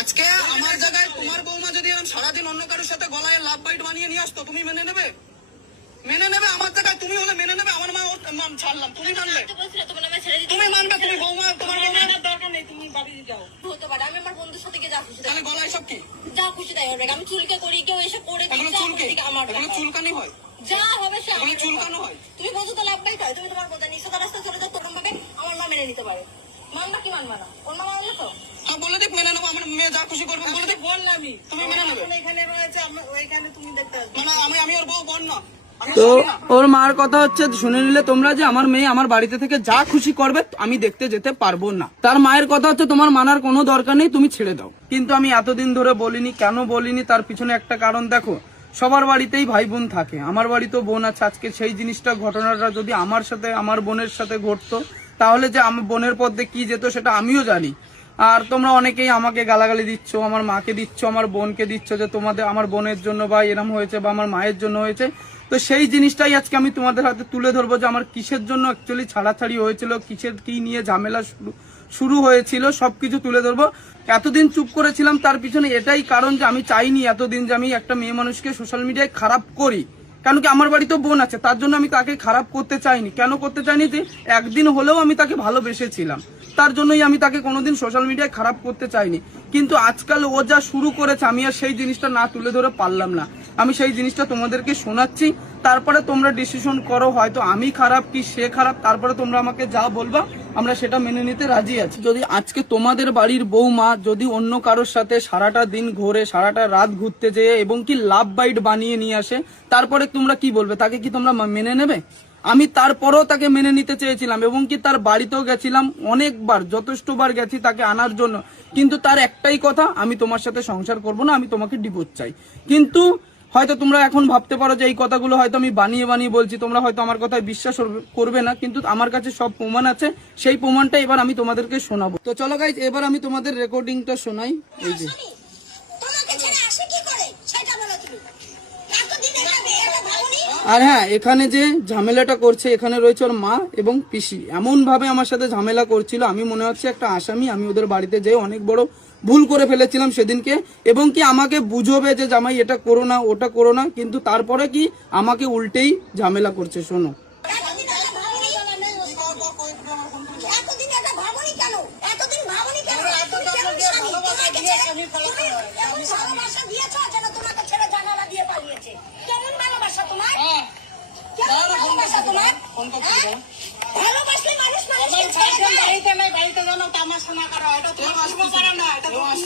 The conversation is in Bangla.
আজকে আমার জায়গায় তোমার বৌমা যদি এরকম সারাদিন অন্য কারোর সাথে গলায় লাভ বাইট বানিয়ে নিয়ে আসতো, তুমি মেনে নেবে? মেনে নেবে? আমার জায়গায় তুমি হলে মেনে নেবে? আমার মা ছাড়লাম, তুমি মানবে? তুমি মানবে? তুমি বৌমা, তোমার বৌমার দরকার নেই, তুমি বাড়ি যাও। হতে পারে আমি আমার বন্ধুর সাথে গিয়ে যা খুশি তাহলে গলায় সব কি যা খুশি তাই হবে। আমি চুলকে করি, কেউ এসে করে আমার চুলকানি হয়, যা হবে সে চুলকানো হয়। তুমি বলছো তো লাভ বাইট হয়, তুমি তোমার বোঝা নিঃসদা রাস্তায় চলে যাও, তোরম ভাবে আমার মা মেনে নিতে পারে। মানবা কি মানবা না? ওর মা মানলে তো বলে দিক মেনে নেবো, আমার মেয়ে যা খুশি করবে বলে দিক। বললামই তুমি মেনে নেবে? এখানে রয়েছে ওইখানে তুমি দেখতে আসবে। মানে আমি ওর বউ বোন না। তো ওর মার কথা হচ্ছে শুনে নিলে তোমরা যে আমার মেয়ে আমার বাড়িতে থেকে যা খুশি করবে আমি দেখতে যেতে পারবো না। তার মায়ের কথা হচ্ছে তোমার মানার কোনো দরকার নেই, তুমি ছেড়ে দাও। কিন্তু আমি এতদিন ধরে বলিনি, কেন বলিনি তার পিছনে একটা কারণ। দেখো, সবার বাড়িতেই ভাই বোন থাকে, আমার বাড়িতেও বোন আছে। আজকে সেই জিনিসটা, ঘটনাটা যদি আমার সাথে আমার বোনের সাথে ঘটতো, তাহলে যে আমার বোনের পথে কি যেত সেটা আমিও জানি। আর তোমরা অনেকেই আমাকে গালাগালি দিচ্ছ, আমার মাকে দিচ্ছ, আমার বোনকে দিচ্ছ যে তোমাদের আমার বোনের জন্য বা এরম হয়েছে বা আমার মায়ের জন্য হয়েছে। তো সেই জিনিসটাই আজকে আমি তোমাদের হাতে তুলে ধরবো যে আমার কিসের জন্য অ্যাকচুয়ালি ছাড়াছাড়ি হয়েছিল, কিসের কি নিয়ে ঝামেলা শুরু হয়েছিল, সবকিছু তুলে ধরবো। এতদিন চুপ করেছিলাম তার পিছনে এটাই কারণ যে আমি চাইনি এতদিন যে আমি একটা মেয়ে মানুষকে সোশ্যাল মিডিয়ায় খারাপ করি। কেন কি আমার বাড়িতেও বোন আছে, তার জন্য আমি তাকে খারাপ করতে চাইনি। কেন করতে চাইনি? যে একদিন হলেও আমি তাকে ভালোবেসেছিলাম, তার জন্যই আমি তাকে কোনোদিন সোশ্যাল মিডিয়ায় খারাপ করতে চাইনি। কিন্তু আজকাল ও যা শুরু করেছে, আমি আর সেই জিনিসটা না তুলে ধরে পারলাম না। আমি সেই জিনিসটা তোমাদেরকে শোনাচ্ছি, তারপরে তোমরা ডিসিশন করো, হয়তো আমি খারাপ কি সে খারাপ। তারপরে তোমরা আমাকে যা বলবা আমরা সেটা মেনে নিতে রাজি আছি। যদি আজকে তোমাদের বাড়ির বৌমা যদি অন্য কারোর সাথে সারাটা দিন ঘুরে, সারাটা রাত ঘুরতে যেয়ে এবং কি লাভ বাইট বানিয়ে নিয়ে আসে, তারপরে তোমরা কি বলবে? তাকে কি তোমরা মেনে নেবে? আমি তারপরেও তাকে মেনে নিতে চেয়েছিলাম এবং কি তার বাড়িতেও গেছিলাম অনেকবার, যথেষ্টবার গেছি তাকে আনার জন্য। কিন্তু তার একটাই কথা, আমি তোমার সাথে সংসার করব না, আমি তোমাকে ডিভোর্স চাই। কিন্তু হয়তো তোমরা এখন ভাবতে পারো যে এই কথাগুলো হয়তো আমি বানিয়ে বানিয়ে বলছি, তোমরা হয়তো আমার কথায় বিশ্বাস করবে না, কিন্তু আমার কাছে সব প্রমাণ আছে। সেই প্রমাণটা এবার আমি তোমাদেরকে শোনাবো। তো চলো গাইজ, এবার আমি তোমাদের রেকর্ডিংটা শোনাই। এই যে আর হ্যাঁ, এখানে যে ঝামেলাটা করছে, এখানে রয়েছে ওর মা এবং পিসি। এমন ভাবে আমার সাথে ঝামেলা করছিল, আমি মনে হচ্ছে একটা আসামি। আমি ওদের বাড়িতে যেয়ে অনেক বড় ভুল করে ফেলেছিলাম সেদিনকে। এবং কি আমাকে বুঝবে যে জামাই এটা করো না, ওটা করো না, কিন্তু তারপরে কি আমাকে উল্টেই ঝামেলা করছে। শোনো। ভালোবাসলে মানুষ বাড়িতে নাই, বাড়িতে জানো তামাশা না করা, এটা তোমার